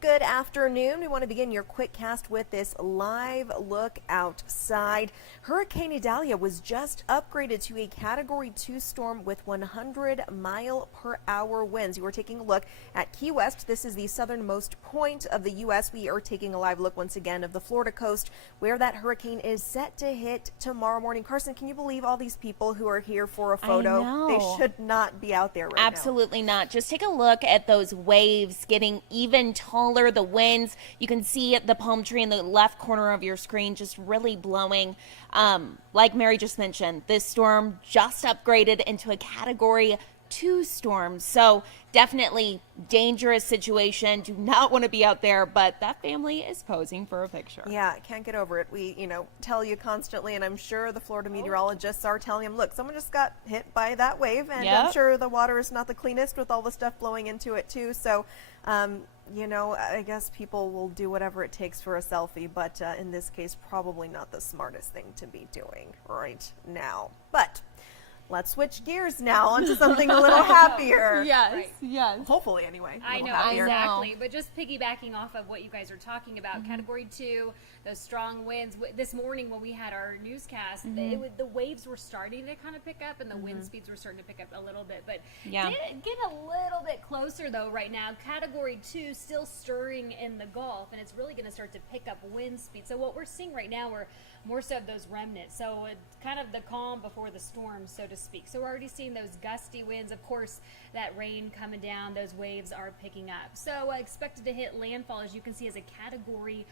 Good afternoon. We want to begin your quick cast with this live look outside. Hurricane Idalia was just upgraded to a Category 2 storm with 100-mile-per-hour winds. You are taking a look at Key West. This is the southernmost point of the U.S. We are taking a live look once again of the Florida coast where that hurricane is set to hit tomorrow morning. Carson, can you believe all these people who are here for a photo? I know. They should not be out there right now. Absolutely not. Just take a look at those waves getting even taller. The winds, you can see the palm tree in the left corner of your screen just really blowing. Like Mary just mentioned, this storm just upgraded into a Category 2 storm. So definitely dangerous situation. Do not want to be out there, but that family is posing for a picture. Yeah, can't get over it. We, tell you constantly, and I'm sure the Florida meteorologists are telling him, look, someone just got hit by that wave, and I'm sure the water is not the cleanest with all the stuff blowing into it too. So, I guess people will do whatever it takes for a selfie, but in this case, probably not the smartest thing to be doing right now. But let's switch gears now onto something a little happier. Yes, right. Yes. Hopefully, anyway. I know, happier. exactly. But just piggybacking off of what you guys are talking about, Category 2, those strong winds. This morning when we had our newscast, the waves were starting to kind of pick up and the wind speeds were starting to pick up a little bit. But get a little bit closer, though, right now. Category 2 still stirring in the Gulf, and it's really going to start to pick up wind speed. So what we're seeing right now are more so of those remnants. So kind of the calm before the storm, so to speak. So we're already seeing those gusty winds. Of course, that rain coming down, those waves are picking up. So expected to hit landfall, as you can see, as a Category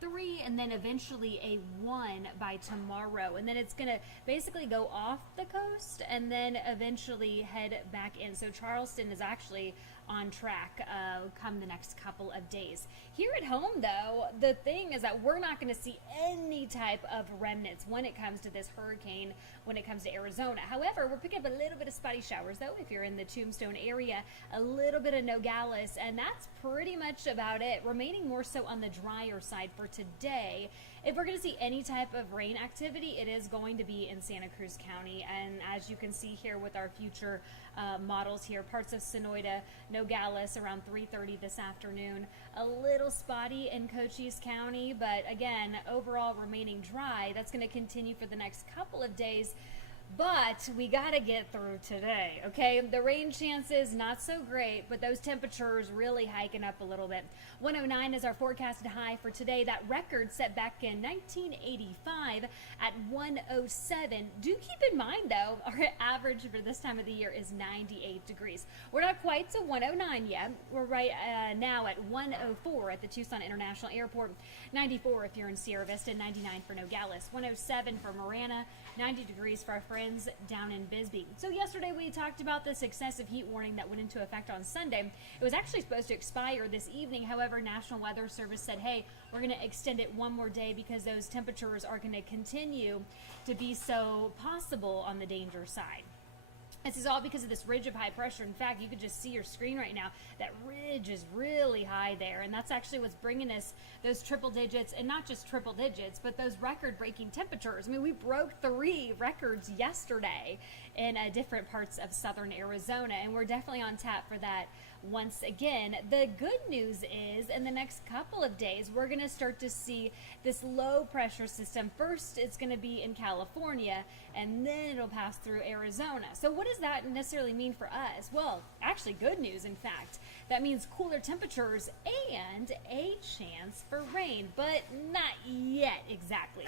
3 and then eventually a 1 by tomorrow. And then it's going to basically go off the coast and then eventually head back in. So Charleston is actually on track come the next couple of days. Here at home, though, the thing is that we're not going to see any type of remnants when it comes to this hurricane, when it comes to Arizona. However, we're picking up a little bit of spotty showers, though, if you're in the Tombstone area, a little bit of Nogales, and that's pretty much about it, remaining more so on the drier side for today. If we're going to see any type of rain activity, it is going to be in Santa Cruz County. And as you can see here with our future models here, parts of Sonoyta, Nogales around 3:30 this afternoon. A little spotty in Cochise County, but again, overall remaining dry. That's going to continue for the next couple of days. But we got to get through today, okay? The rain chances, not so great, but those temperatures really hiking up a little bit. 109 is our forecasted high for today. That record set back in 1985 at 107. Do keep in mind, though, our average for this time of the year is 98 degrees. We're not quite to 109 yet. We're right now at 104 at the Tucson International Airport, 94 if you're in Sierra Vista, 99 for Nogales, 107 for Marana, 90 degrees for our friends down in Bisbee. So yesterday we talked about this excessive heat warning that went into effect on Sunday. It was actually supposed to expire this evening. However, National Weather Service said, hey, we're going to extend it one more day because those temperatures are going to continue to be so possible on the danger side. This is all because of this ridge of high pressure. In fact, you could just see your screen right now. That ridge is really high there, and that's actually what's bringing us those triple digits, and not just triple digits, but those record-breaking temperatures. I mean, we broke 3 records yesterday in different parts of southern Arizona, and we're definitely on tap for that once again. The good news is in the next couple of days, we're going to start to see this low pressure system. First, it's going to be in California, and then it'll pass through Arizona. So what does that necessarily mean for us? Well, actually good news, in fact. That means cooler temperatures and a chance for rain, but not yet exactly.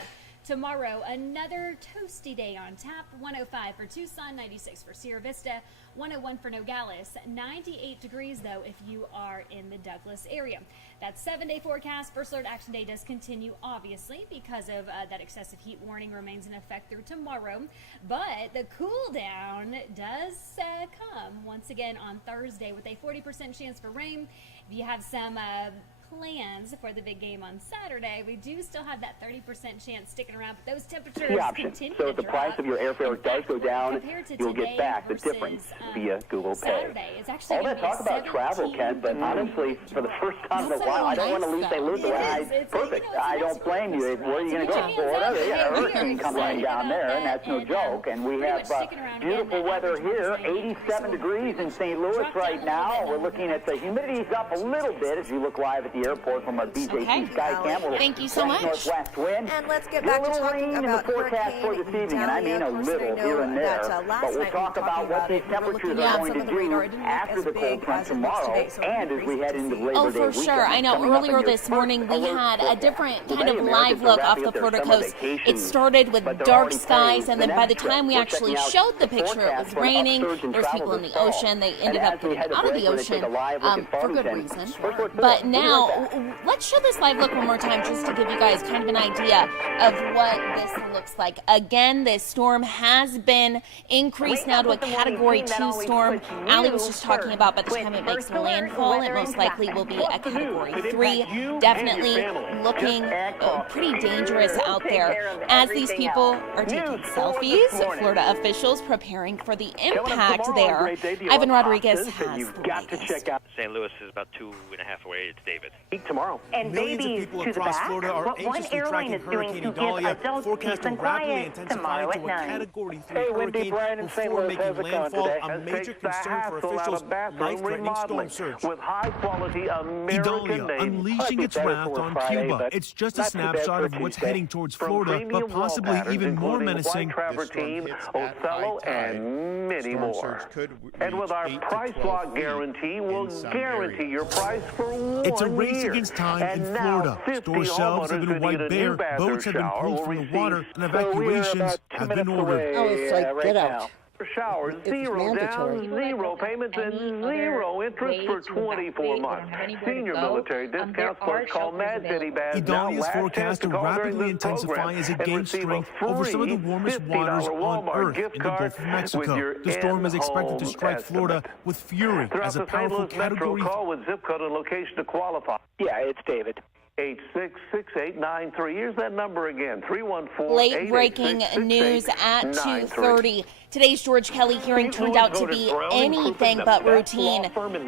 Tomorrow, another toasty day on tap. 105 for Tucson, 96 for Sierra Vista, 101 for Nogales, 98 degrees, though, if you are in the Douglas area. That 7-day forecast. First alert action day does continue, obviously, because of that excessive heat warning remains in effect through tomorrow. But the cool down does come once again on Thursday with a 40% chance for rain. If you have some plans for the big game on Saturday, we do still have that 30% chance sticking around, but those temperatures continue So to if the drop. price of your airfare does go down, you'll get today back the versus, difference via Google Pay. Saturday, it's actually All going that to be talk about travel, Ken, but honestly, for the first time in a while, I don't want to leave St. Louis away. Perfect. I don't blame you. Where are you going to go? Florida? They got a hurricane coming right down there, and that's no joke. And we have beautiful weather here, 87 degrees in St. Louis right now. We're looking at the humidity's up a little bit as you look live at the airport from our BJT Skycam. Thank you so much. Northwest wind. And let's get back to talking about the forecast for this evening, and I mean a little here and there. But we'll talk about what these temperatures are going to do after the cold front tomorrow, and as we head into Labor Day weekend. Oh, for sure. I know. Earlier this morning, we had a different kind of live look off the Florida coast. It started with dark skies, and then by the time we actually showed the picture, it was raining. There was people in the ocean. They ended up getting out of the ocean for good reason. But now, let's show this live look one more time just to give you guys kind of an idea of what this looks like. Again, this storm has been increased now to a Category 2 storm. Allie was just talking about by the time it makes landfall, it most likely will be a Category 3. Definitely looking pretty dangerous out there. As these people are taking selfies, Florida officials preparing for the impact there. Ivan Rodriguez has the latest. St. Louis is about 2.5 away. It's David. Tomorrow. And millions of people across Florida are anxiously tracking Hurricane Idalia, forecast to rapidly intensify into a Category 3 hurricane before making landfall, a major concern for officials, life-threatening storm surge. With high-quality American Idalia unleashing its wrath on Cuba. It's just a snapshot of what's heading towards Florida, but possibly even more menacing. Travertine, Othello, and many more. And with our price lock guarantee, we'll guarantee your price for 1 year. It's a race against time in Florida. Store shelves have been wiped bare, boats have been pulled from the water, and evacuations have been ordered. Oh, it's like, get out. Showers, zero down, zero payments, and zero interest for 24 months. Senior military discounts plus call Mad City Bad. Idalia's forecast to rapidly intensify as it gains strength over some of the warmest waters on Earth in the Gulf of Mexico. The storm is expected to strike Florida with fury as a powerful Category 3. Call with zip code and location to qualify. Yeah, it's David. 866-6893. Here's that number again, 314. Late breaking news at 2:30. Today's George Kelly hearing turned out to be anything but routine.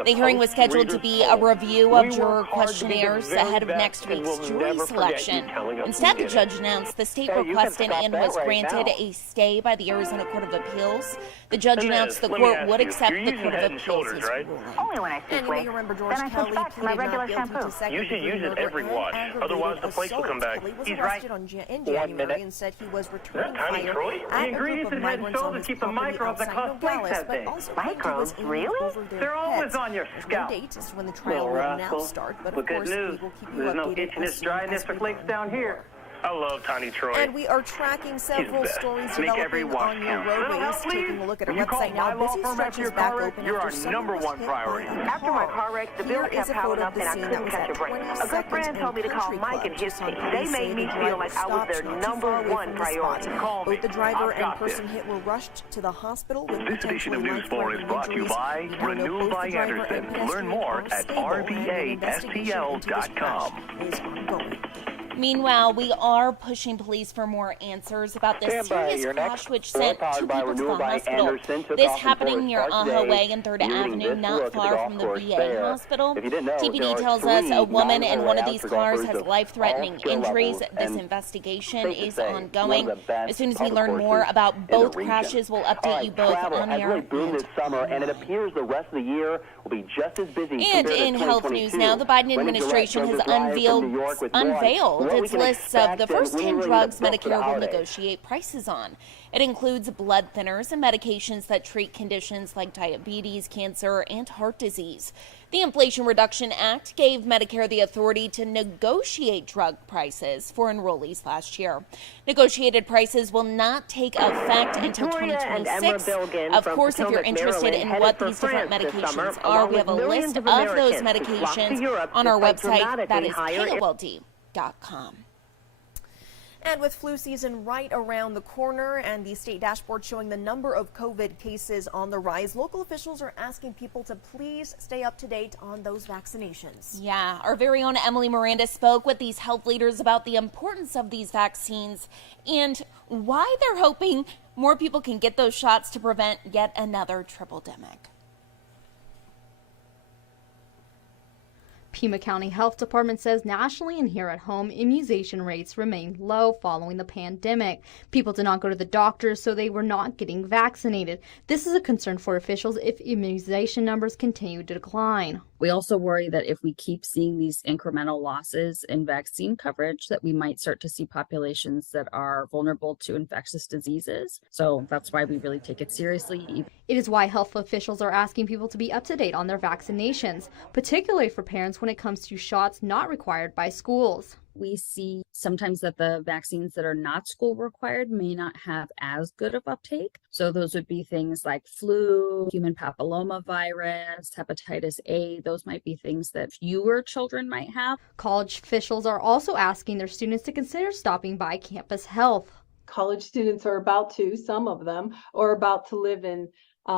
The hearing was scheduled to be a review of juror questionnaires ahead of next week's jury selection. Instead, the judge announced the state requested and was granted a stay by the Arizona Court of Appeals. The judge announced the court would accept the Court of Appeals' ruling. Only when I And you may remember George Kelly pleaded not guilty to second You should use it every wash. Otherwise, the place will come back. Kelly was He's arrested right. in January and said he was returning Tiny fire Troy? at a group of migrants on his keep the property microbes that outside cause plaques Nogales, that but day. also claimed he was aiming Really? over their They're always heads. on your There's no scalp. date as to when the trial Little will now rascal. start, but Well, of good course news. we will keep you There's no updated itchiness, as soon dryness, as or we flakes learn down more. here. I love Tiny Troy. And we are tracking several best. stories Make every developing wash on your count. roadways. Help, please? Taking a look at our When you call website my now, law busy firm stretches after back your car open you're after our someone number was one hit priority. by a After my car. car wreck, the Here bill is kept a photo piling of up the and I scene that couldn't was catch at a break. A 22nd good friend and told me to call Country Mike Club. and his Just on team. police They say made me the feel driver like I was stopped their not too number far away one from the priority. spot. Call me. Both the driver I've and got person this. hit were rushed to the hospital with This edition of potentially News 4 is life-threatening brought to you injuries. by We now know Renew both by the driver and Anderson. pedestrian Learn more are at stable, and an investigation into this crash rbastl.com. is ongoing. Meanwhile, we are pushing police for more answers about this Stand by. serious Your crash next which sent powered two by people to Renew the by hospital. Anderson took This off in happening Forest near Park Aja today, Way and 3rd using Avenue, this not look at the far golf from the course VA there. hospital. If you didn't know, there TPD are tells us a 3 woman in one of non-layouts these for cars golfers has of life-threatening all skill injuries. levels, This and investigation safe to is say, ongoing. one of the best As soon as we public learn more courses about in the both region. crashes, we'll All update right, you both travel on has air. really boomed this summer, and it online. appears the rest of the year will be just as busy. And compared to in health news 2022. now, the Biden When administration Direct has goes to drive from New York with one, unveiled what we its can lists of the expect first and 10 really drugs the book for the Medicare will holidays. negotiate prices on. It includes blood thinners and medications that treat conditions like diabetes, cancer, and heart disease. The Inflation Reduction Act gave Medicare the authority to negotiate drug prices for enrollees last year. Negotiated prices will not take effect until Victoria and Emma 2026. Bilgin Of from course, if you're Potomac, interested Maryland, in headed what for these different France this medications summer, are, along we have a with list millions of of those Americans who flock to medications Europe on our despite website. That dramatically is higher KOLD.com. And with flu season right around the corner and the state dashboard showing the number of COVID cases on the rise, local officials are asking people to please stay up to date on those vaccinations. Yeah, our very own Emily Miranda spoke with these health leaders about the importance of these vaccines and why they're hoping more people can get those shots to prevent yet another triple-demic. Pima County Health Department says nationally and here at home, immunization rates remained low following the pandemic. People did not go to the doctors, so they were not getting vaccinated. This is a concern for officials if immunization numbers continue to decline. We also worry that if we keep seeing these incremental losses in vaccine coverage, that we might start to see populations that are vulnerable to infectious diseases. So that's why we really take it seriously. It is why health officials are asking people to be up to date on their vaccinations, particularly for parents when it comes to shots not required by schools. We see sometimes that the vaccines that are not school required may not have as good of uptake. So those would be things like flu, human papillomavirus, hepatitis A. Those might be things that fewer children might have. College officials are also asking their students to consider stopping by Campus Health. College students are about to, some of them, are about to live in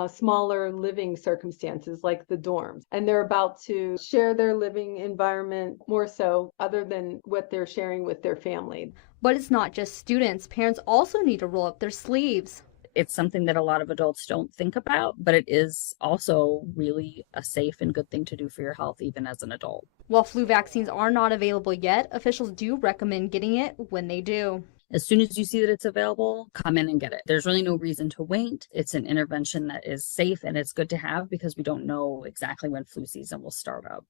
smaller living circumstances like the dorms. And they're about to share their living environment more so other than what they're sharing with their family. But it's not just students. Parents also need to roll up their sleeves. It's something that a lot of adults don't think about, but it is also really a safe and good thing to do for your health, even as an adult. While flu vaccines are not available yet, officials do recommend getting it when they do. As soon as you see that it's available, come in and get it. There's really no reason to wait. It's an intervention that is safe and it's good to have because we don't know exactly when flu season will start up.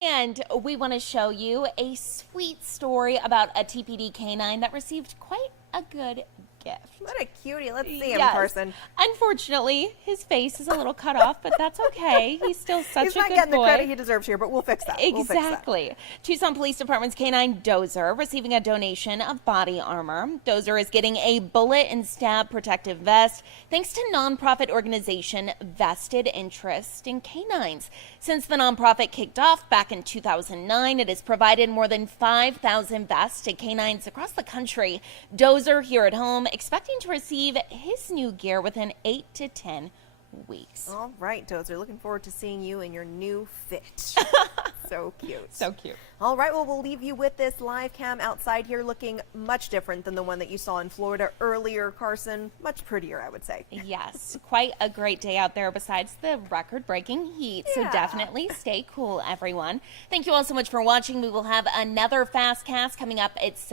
And we want to show you a sweet story about a TPD canine that received quite a good gift. What a cutie. Let's see him in person. Unfortunately, his face is a little cut off, but that's okay. He's still such a good boy. He's not getting the credit he deserves here, but we'll fix that. Exactly. We'll fix that. Tucson Police Department's canine Dozer receiving a donation of body armor. Dozer is getting a bullet and stab protective vest thanks to nonprofit organization Vested Interest in Canines. Since the nonprofit kicked off back in 2009, it has provided more than 5,000 vests to canines across the country. Dozer here at home expecting to receive his new gear within 8 to 10 weeks. All right, Dozer, looking forward to seeing you in your new fit. So cute. So cute. All right, well, we'll leave you with this live cam outside here looking much different than the one that you saw in Florida earlier, Carson. Much prettier, I would say. Yes, quite a great day out there besides the record-breaking heat. So definitely stay cool, everyone. Thank you all so much for watching. We will have another FastCast coming up at